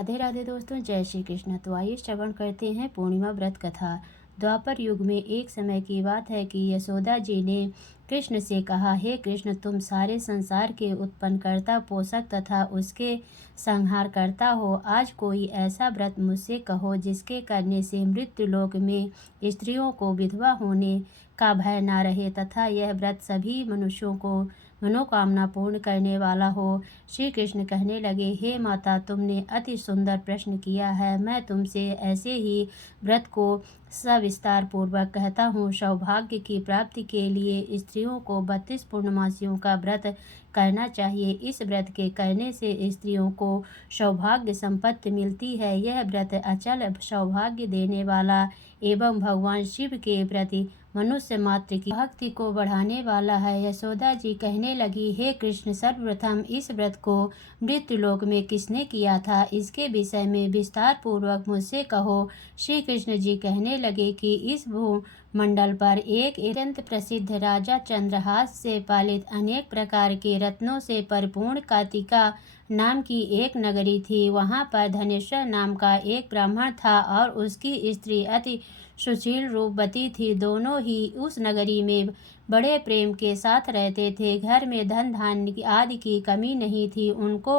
राधे राधे दोस्तों, जय श्री कृष्ण। तो आइए श्रवण करते हैं पूर्णिमा व्रत कथा। द्वापर युग में एक समय की बात है कि यशोदा जी ने कृष्ण से कहा, हे कृष्ण, तुम सारे संसार के उत्पन्नकर्ता, पोषक तथा उसके संहार करता हो। आज कोई ऐसा व्रत मुझसे कहो जिसके करने से मृत्यु लोक में स्त्रियों को विधवा होने का भय न रहे तथा यह व्रत सभी मनुष्यों को मनोकामना पूर्ण करने वाला हो। श्री कृष्ण कहने लगे, हे माता, तुमने अति सुंदर प्रश्न किया है। मैं तुमसे ऐसे ही व्रत को सविस्तार पूर्वक कहता हूँ। सौभाग्य की प्राप्ति के लिए स्त्रियों को 32 पूर्णमासियों का व्रत करना चाहिए। इस व्रत के करने से स्त्रियों को सौभाग्य संपत्ति मिलती है। यह व्रत अचल सौभाग्य देने वाला एवं भगवान शिव के प्रति मनुष्य मात्र की भक्ति को बढ़ाने वाला है। यशोदा जी कहने लगी, हे कृष्ण, सर्वप्रथम इस व्रत को मृत्युलोक में किसने किया था, इसके विषय में विस्तार पूर्वक मुझसे कहो। श्री कृष्ण जी कहने लगे कि इस भूमंडल पर एक अत्यंत प्रसिद्ध राजा चंद्रहास से पालित अनेक प्रकार के रत्नों से परिपूर्ण कार्तिका नाम की एक नगरी थी। वहाँ पर धनेश्वर नाम का एक ब्राह्मण था और उसकी स्त्री अति सुशील रूपवती थी। दोनों ही उस नगरी में बड़े प्रेम के साथ रहते थे। घर में धन धान्य आदि की कमी नहीं थी। उनको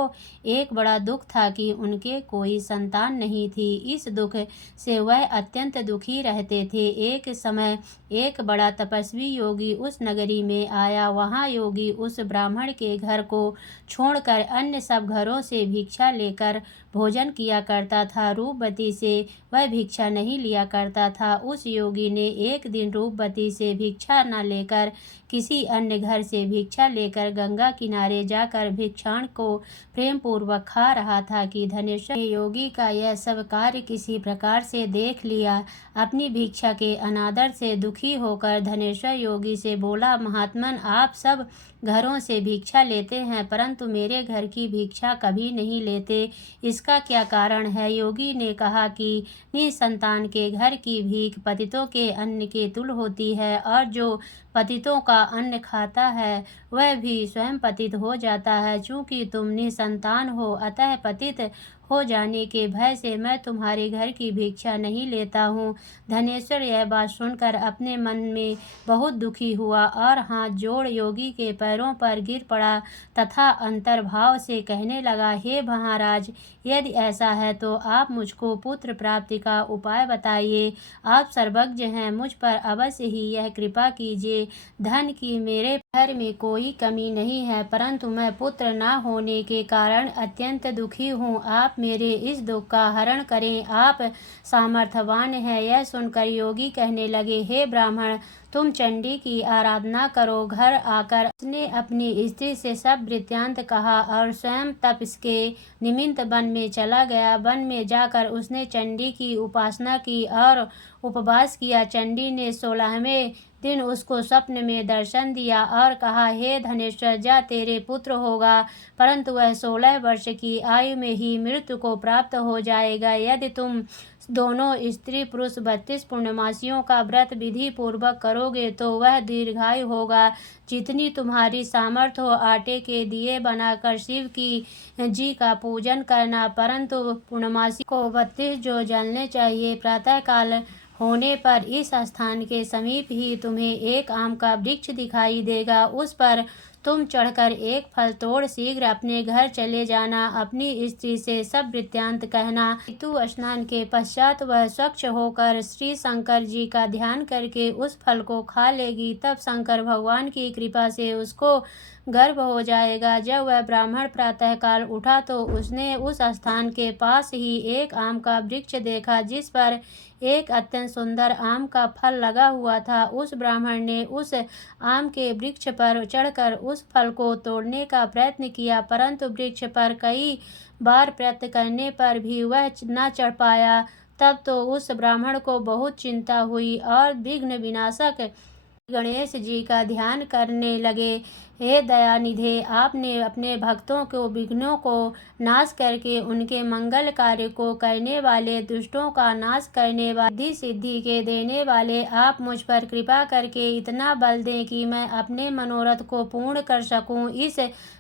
एक बड़ा दुख था कि उनके कोई संतान नहीं थी। इस दुख से वह अत्यंत दुखी रहते थे। एक समय एक बड़ा तपस्वी योगी उस नगरी में आया। वहाँ योगी उस ब्राह्मण के घर को छोड़कर अन्य सब घरों से भिक्षा लेकर भोजन किया करता था। रूपवती से वह भिक्षा नहीं लिया करता था। उस योगी ने एक दिन रूपवती से भिक्षा न लेकर किसी अन्य घर से भिक्षा लेकर गंगा किनारे जाकर भिक्षाण को प्रेम पूर्वक खा रहा था कि धनेश्वर ने योगी का यह सब कार्य किसी प्रकार से देख लिया। अपनी भिक्षा के अनादर से दुखी होकर धनेश्वर योगी से बोला, महात्मन, आप सब घरों से भिक्षा लेते हैं परंतु मेरे घर की भिक्षा कभी नहीं लेते, इसका क्या कारण है। योगी ने कहा कि निसंतान के घर की भीख पतितों के अन्न के तुल होती है और जो पतितों का अन्न खाता है वह भी स्वयं पतित हो जाता है। चूंकि तुम निसंतान हो अतः पतित हो जाने के भय से मैं तुम्हारे घर की भिक्षा नहीं लेता हूँ। धनेश्वर यह बात सुनकर अपने मन में बहुत दुखी हुआ और हाथ जोड़ योगी के पैरों पर गिर पड़ा तथा अंतर्भाव से कहने लगा, हे महाराज, यदि ऐसा है तो आप मुझको पुत्र प्राप्ति का उपाय बताइए। आप सर्वज्ञ हैं, मुझ पर अवश्य ही यह कृपा कीजिए। धन की मेरे घर में कोई कमी नहीं है परंतु मैं पुत्र न होने के कारण अत्यंत दुखी हूँ। आप मेरे इस दुख का हरण करें, आप सामर्थ्यवान हैं। यह सुनकर योगी कहने लगे, हे ब्राह्मण, तुम चंडी की आराधना करो। घर आकर उसने अपनी स्त्री से सब वृत्तांत कहा और स्वयं तप के निमित्त वन में चला गया। वन में जाकर उसने चंडी की उपासना की और उपवास किया। चंडी ने 16वें दिन उसको स्वप्न में दर्शन दिया और कहा, हे धनेश्वर, जा तेरे पुत्र होगा परंतु वह 16 वर्ष की आयु में ही मृत्यु को प्राप्त हो जाएगा। यदि तुम दोनों स्त्री पुरुष 32 पूर्णमासियों का व्रत विधि पूर्वक करोगे तो वह दीर्घायु होगा। जितनी तुम्हारी सामर्थ्य हो आटे के दिए बनाकर शिव की जी का पूजन करना, परंतु पूर्णमासी को 32 जो जलने चाहिए। प्रातःकाल होने पर इस स्थान के समीप ही तुम्हें एक आम का वृक्ष दिखाई देगा। उस पर तुम चढ़कर एक फल तोड़ शीघ्र अपने घर चले जाना। अपनी स्त्री से सब वृत्तांत कहना। ऋतु स्नान के पश्चात वह स्वच्छ होकर श्री शंकर जी का ध्यान करके उस फल को खा लेगी। तब शंकर भगवान की कृपा से उसको गर्भ हो जाएगा। जब वह ब्राह्मण प्रातःकाल उठा तो उसने उस स्थान के पास ही एक आम का वृक्ष देखा जिस पर एक अत्यंत सुंदर आम का फल लगा हुआ था। उस ब्राह्मण ने उस आम के वृक्ष पर चढ़कर उस फल को तोड़ने का प्रयत्न किया परंतु वृक्ष पर कई बार प्रयत्न करने पर भी वह न चढ़ पाया। तब तो उस ब्राह्मण को बहुत चिंता हुई और विघ्न विनाशक गणेश जी का ध्यान करने लगे। हे दयानिधे, आपने अपने भक्तों को विघ्नों को नाश करके उनके मंगल कार्य को करने वाले, दुष्टों का नाश करने वाले, सिद्धि के देने वाले, आप मुझ पर कृपा करके इतना बल दें कि मैं अपने मनोरथ को पूर्ण कर सकूं। इस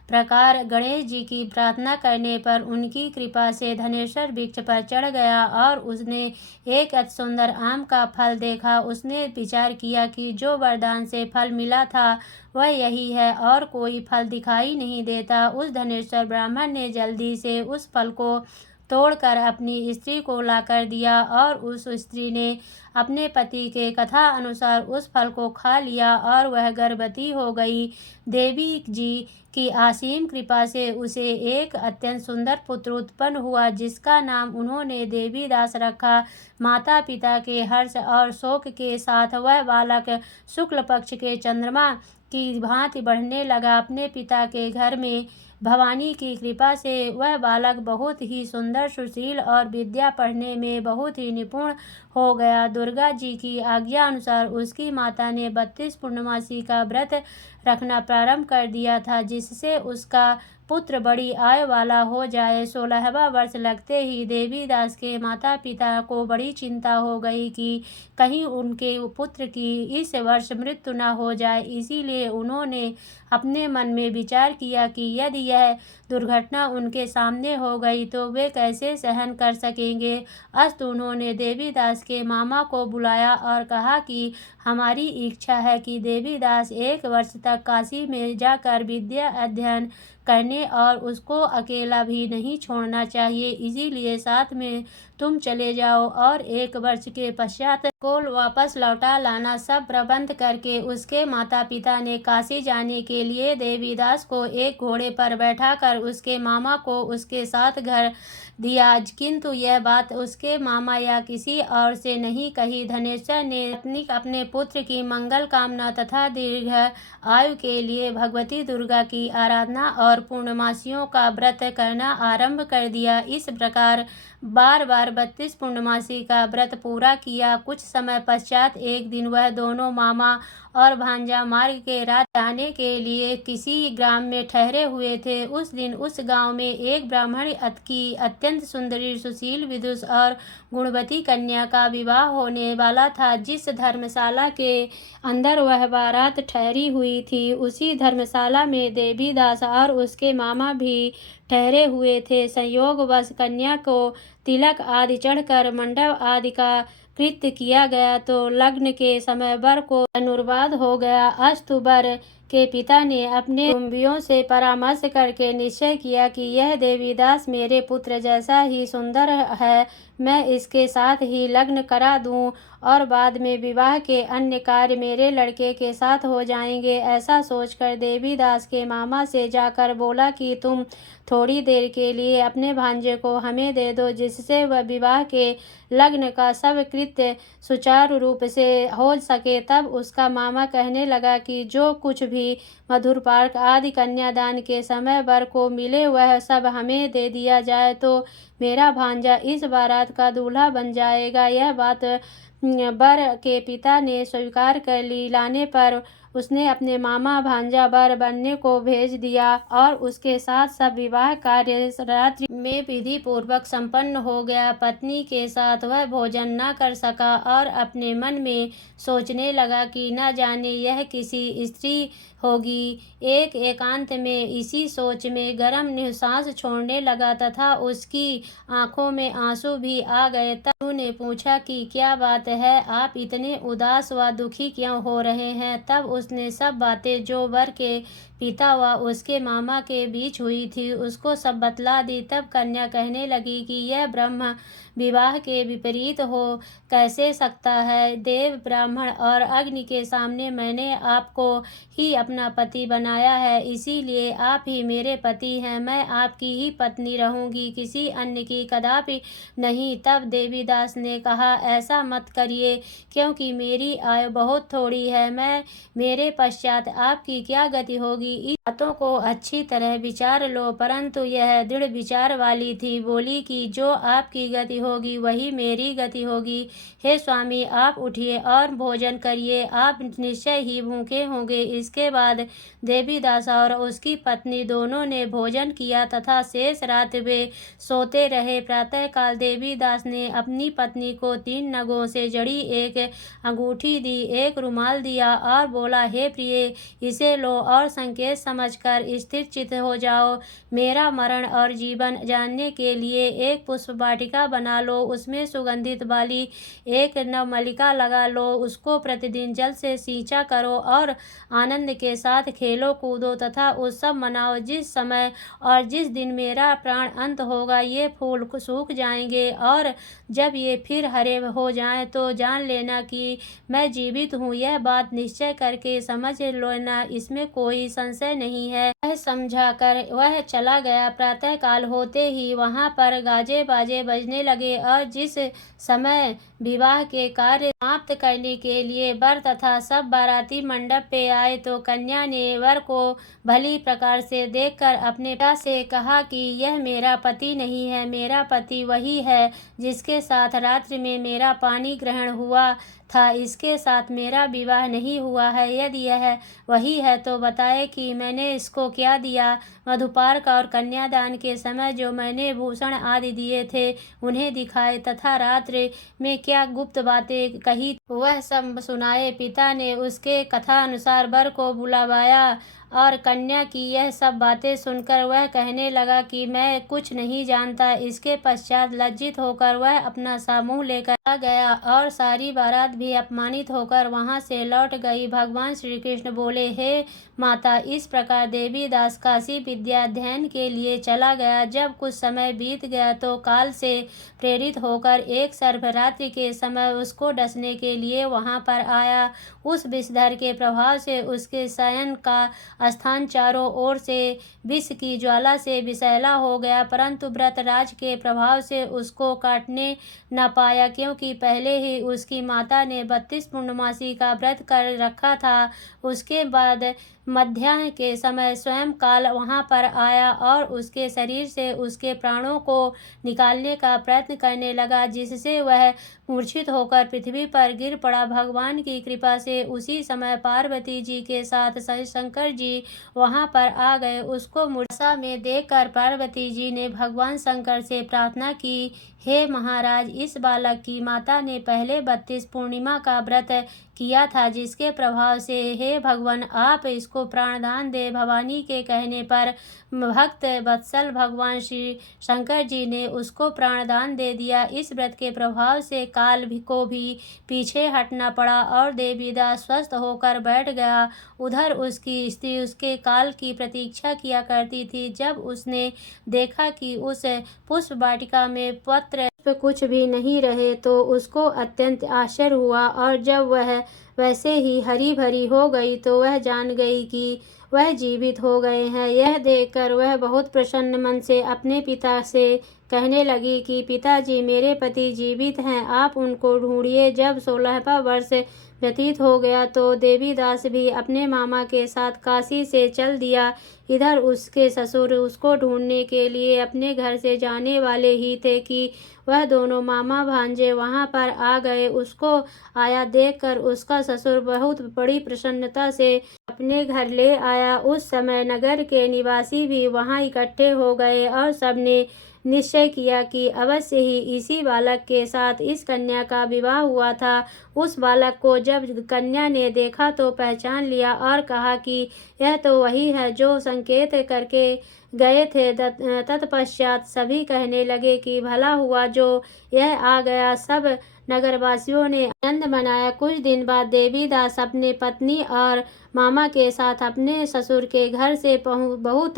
प्रकार गणेश जी की प्रार्थना करने पर उनकी कृपा से धनेश्वर वृक्ष पर चढ़ गया और उसने एक अति सुंदर आम का फल देखा। उसने विचार किया कि जो वरदान से फल मिला था वह यही है और कोई फल दिखाई नहीं देता। उस धनेश्वर ब्राह्मण ने जल्दी से उस फल को तोड़कर अपनी स्त्री को लाकर दिया और उस स्त्री ने अपने पति के कथा अनुसार उस फल को खा लिया और वह गर्भवती हो गई। देवी जी की असीम कृपा से उसे एक अत्यंत सुंदर पुत्र उत्पन्न हुआ, जिसका नाम उन्होंने देवीदास रखा। माता पिता के हर्ष और शोक के साथ वह बालक शुक्ल पक्ष के चंद्रमा की भांति बढ़ने लगा। अपने पिता के घर में भवानी की कृपा से वह बालक बहुत ही सुंदर, सुशील और विद्या पढ़ने में बहुत ही निपुण हो गया। दुर्गा जी की आज्ञा अनुसार उसकी माता ने 32 पूर्णमासी का व्रत रखना प्रारंभ कर दिया था, जिससे उसका पुत्र बड़ी आयु वाला हो जाए। 16वां वर्ष लगते ही देवीदास के माता पिता को बड़ी चिंता हो गई कि कहीं उनके पुत्र की इस वर्ष मृत्यु न हो जाए। इसीलिए उन्होंने अपने मन में विचार किया कि यदि यह दुर्घटना उनके सामने हो गई तो वे कैसे सहन कर सकेंगे। अस्तु उन्होंने देवीदास के मामा को बुलाया और कहा कि हमारी इच्छा है कि देवीदास 1 वर्ष तक काशी में जाकर विद्या अध्ययन करने और उसको अकेला भी नहीं छोड़ना चाहिए। इसीलिए साथ में तुम चले जाओ और 1 वर्ष के पश्चात को वापस लौटा लाना। सब प्रबंध करके उसके माता पिता ने काशी जाने के लिए देवीदास को एक घोड़े पर बैठाकर उसके मामा को उसके साथ घर दिया, किंतु यह बात उसके मामा या किसी और से नहीं कही। धनेश्वर ने अपने पुत्र की मंगल कामना तथा दीर्घ आयु के लिए भगवती दुर्गा की आराधना और पूर्णमासियों का व्रत करना आरंभ कर दिया। इस प्रकार बार बार 32 पूर्णमासी का व्रत पूरा किया। कुछ समय पश्चात एक दिन वह दोनों मामा और भांजा मार्ग के रात जाने के लिए किसी ग्राम में ठहरे हुए थे। उस दिन उस गांव में एक ब्राह्मण की अत्यंत सुंदरी, सुशील, विदुष और गुणवती कन्या का विवाह होने वाला था। जिस धर्मशाला के अंदर वह बारात ठहरी हुई थी, उसी धर्मशाला में देवीदास और उसके मामा भी ठहरे हुए थे। संयोगवश कन्या को तिलक आदि चढ़कर मंडप आदि का कृत्य किया गया तो लग्न के समय वर को अनुर्वाद हो गया। अस्तु वर के पिता ने अपने कुटुंबियों से परामर्श करके निश्चय किया कि यह देवीदास मेरे पुत्र जैसा ही सुंदर है, मैं इसके साथ ही लग्न करा दूं और बाद में विवाह के अन्य कार्य मेरे लड़के के साथ हो जाएंगे। ऐसा सोचकर देवीदास के मामा से जाकर बोला कि तुम थोड़ी देर के लिए अपने भांजे को हमें दे दो, जिससे वह विवाह के लग्न का सब कृत्य सुचारू रूप से हो सके। तब उसका मामा कहने लगा कि जो कुछ भी मधुर पार्क आदि कन्यादान के समय वर को मिले वह सब हमें दे दिया जाए तो मेरा भांजा इस बारात का दूल्हा बन जाएगा। यह बात वर के पिता ने स्वीकार कर ली। लाने पर उसने अपने मामा भांजा वर बनने को भेज दिया और उसके साथ सब विवाह कार्य रात्रि में विधि पूर्वक संपन्न हो गया। पत्नी के साथ वह भोजन न कर सका और अपने मन में सोचने लगा कि न जाने यह किसी स्त्री होगी। एक एकांत में इसी सोच में गरम निश्वास छोड़ने लगा तथा उसकी आंखों में आंसू भी आ गए। तब उन्होंने पूछा कि क्या बात है, आप इतने उदास व दुखी क्यों हो रहे हैं। तब उसने सब बातें जो वर के पिता व उसके मामा के बीच हुई थी उसको सब बतला दी। तब कन्या कहने लगी कि यह ब्रह्म विवाह के विपरीत हो कैसे सकता है। देव, ब्राह्मण और अग्नि के सामने मैंने आपको ही अपना पति बनाया है, इसीलिए आप ही मेरे पति हैं। मैं आपकी ही पत्नी रहूंगी, किसी अन्य की कदापि नहीं। तब देवीदास ने कहा, ऐसा मत करिए, क्योंकि मेरी आयु बहुत थोड़ी है। मेरे पश्चात आपकी क्या गति होगी। इस बातों को अच्छी तरह विचार लो। परंतु यह दृढ़ विचार वाली थी। बोली कि जो आपकी गति होगी वही मेरी गति होगी। हे स्वामी, आप उठिए और भोजन करिए, आप निश्चय ही भूखे होंगे। इसके बाद देवीदास और उसकी पत्नी दोनों ने भोजन किया तथा शेष रात वे सोते रहे। प्रातःकाल देवीदास ने अपनी पत्नी को 3 नगों से जड़ी एक अंगूठी दी, एक रुमाल दिया और बोला, हे प्रिय, इसे लो और संकेत समझकर स्थिर चित्त हो जाओ। मेरा मरण और जीवन जानने के लिए एक पुष्प वाटिका बना लो, उसमें सुगंधित वाली एक नवमल्लिका लगा लो, उसको प्रतिदिन जल से सींचा करो और आनंद के साथ खेलो कूदो तथा उत्सव मनाओ। जिस समय और जिस दिन मेरा प्राण अंत होगा ये फूल सूख जाएंगे और जब ये फिर हरे हो जाएं तो जान लेना कि मैं जीवित हूँ। यह बात निश्चय करके समझ लेना, इसमें कोई संशय नहीं है। वह समझा कर वह चला गया। प्रातःकाल होते ही वहाँ पर गाजे बाजे बजने लगे और जिस समय विवाह के कार्य समाप्त करने के लिए वर तथा सब बाराती मंडप पे आए तो कन्या ने वर को भली प्रकार से देखकर अपने पिता से कहा कि यह मेरा पति नहीं है, मेरा पति वही है जिसके साथ रात्रि में मेरा पानी ग्रहण हुआ था, इसके साथ मेरा विवाह नहीं हुआ है। यदि यह वही है तो बताए कि मैंने इसको क्या दिया। मधुपार्क और कन्यादान के समय जो मैंने भूषण आदि दिए थे उन्हें दिखाए तथा रात्रि में क्या गुप्त बातें कही वह सब सुनाए। पिता ने उसके कथा अनुसार वर को बुलवाया और कन्या की यह सब बातें सुनकर वह कहने लगा कि मैं कुछ नहीं जानता। इसके पश्चात लज्जित होकर वह अपना सा मुँह लेकर आ गया और सारी बारात भी अपमानित होकर वहां से लौट गई। भगवान श्री कृष्ण बोले, हे माता, इस प्रकार देवीदास काशी विद्या अध्ययन के लिए चला गया। जब कुछ समय बीत गया तो काल से प्रेरित होकर एक सर्प रात्रि के समय उसको डसने के लिए वहां पर आया। उस विषधर के प्रभाव से उसके शयन का स्थान चारों ओर से विष की ज्वाला से विषैला हो गया, परंतु व्रतराज के प्रभाव से उसको काटने न पाया, क्योंकि पहले ही उसकी माता ने 32 पूर्णमासी का व्रत कर रखा था। उसके बाद मध्याह्न के समय स्वयं काल वहां पर आया और उसके शरीर से उसके प्राणों को निकालने का प्रयत्न करने लगा, जिससे वह मूर्छित होकर पृथ्वी पर गिर पड़ा। भगवान की कृपा से उसी समय पार्वती जी के साथ शंकर जी वहां पर आ गए। उसको मूर्छा में देखकर पार्वती जी ने भगवान शंकर से प्रार्थना की, हे महाराज, इस बालक की माता ने पहले 32 पूर्णिमा का व्रत किया था, जिसके प्रभाव से हे भगवान आप इसको प्राणदान दे। भवानी के कहने पर भक्त वत्सल भगवान श्री शंकर जी ने उसको प्राणदान दे दिया। इस व्रत के प्रभाव से काल को भी पीछे हटना पड़ा और देवीदास स्वस्थ होकर बैठ गया। उधर उसकी स्त्री उसके काल की प्रतीक्षा किया करती थी। जब उसने देखा कि उस पुष्प वाटिका में पत्र कुछ भी नहीं रहे तो उसको अत्यंत आश्चर्य हुआ और जब वह वैसे ही हरी भरी हो गई तो वह जान गई कि वह जीवित हो गए हैं। यह देखकर वह बहुत प्रसन्न मन से अपने पिता से कहने लगी कि पिताजी, मेरे पति जीवित हैं, आप उनको ढूंढिए। जब 16वां वर्ष व्यतीत हो गया तो देवीदास भी अपने मामा के साथ काशी से चल दिया। इधर उसके ससुर उसको ढूंढने के लिए अपने घर से जाने वाले ही थे कि वह दोनों मामा भांजे वहां पर आ गए। उसको आया देखकर उसका ससुर बहुत बड़ी प्रसन्नता से अपने घर ले आया। उस समय नगर के निवासी भी वहां इकट्ठे हो गए और सबने निश्चय किया कि अवश्य ही इसी बालक के साथ इस कन्या का विवाह हुआ था। उस बालक को जब कन्या ने देखा तो पहचान लिया और कहा कि यह तो वही है जो संकेत करके गए थे। तत्पश्चात सभी कहने लगे कि भला हुआ जो यह आ गया। सब नगरवासियों ने आनंद मनाया। कुछ दिन बाद देवीदास अपने पत्नी और मामा के साथ अपने ससुर के घर से बहुत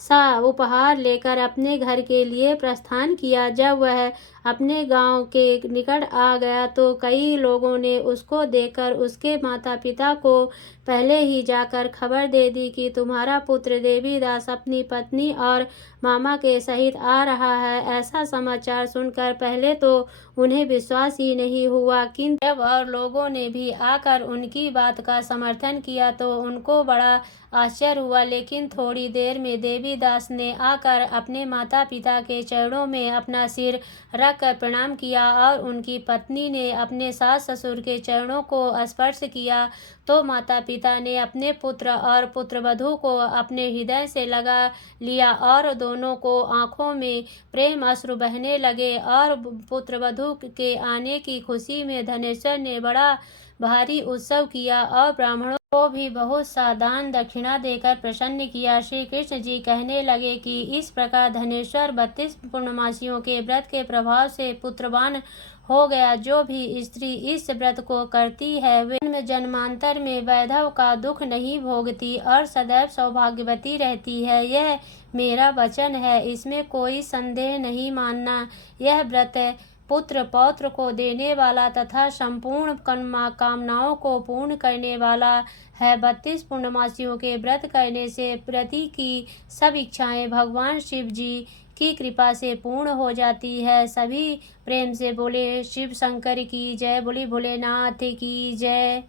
सा उपहार लेकर अपने घर के लिए प्रस्थान किया। जब वह अपने गांव के निकट आ गया तो कई लोगों ने उसको देखकर उसके माता पिता को पहले ही जाकर खबर दे दी कि तुम्हारा पुत्र देवीदास अपनी पत्नी और मामा के सहित आ रहा है। ऐसा समाचार सुनकर पहले तो उन्हें विश्वास ही नहीं हुआ, किंतु जब और लोगों ने भी आकर उनकी बात का समर्थन किया तो उनको बड़ा आश्चर्य हुआ। लेकिन थोड़ी देर में देवीदास ने आकर अपने माता पिता के चरणों में अपना सिर रखकर प्रणाम किया और उनकी पत्नी ने अपने सास ससुर के चरणों को स्पर्श किया तो माता पिता ने अपने पुत्र और पुत्रवधू को अपने हृदय से लगा लिया और दोनों को आंखों में प्रेम अश्रु बहने लगे। और पुत्रवधू के आने की खुशी में धनेश्वर ने बड़ा भारी उत्सव किया और ब्राह्मणों को भी बहुत सा दान दक्षिणा देकर प्रसन्न किया। श्री कृष्ण जी कहने लगे कि इस प्रकार धनेश्वर 32 पूर्णमासियों के व्रत के प्रभाव से पुत्रवान हो गया। जो भी स्त्री इस व्रत को करती है वे जन्म जन्मांतर में वैधव का दुख नहीं भोगती और सदैव सौभाग्यवती रहती है। यह मेरा वचन है, इसमें कोई संदेह नहीं मानना। यह व्रत पुत्र पौत्र को देने वाला तथा संपूर्ण कामनाओं को पूर्ण करने वाला है। 32 पूर्णमासियों के व्रत करने से प्रति की सब इच्छाएं भगवान शिव जी की कृपा से पूर्ण हो जाती है। सभी प्रेम से बोले शिव शंकर की जय, बोली भोलेनाथ की जय।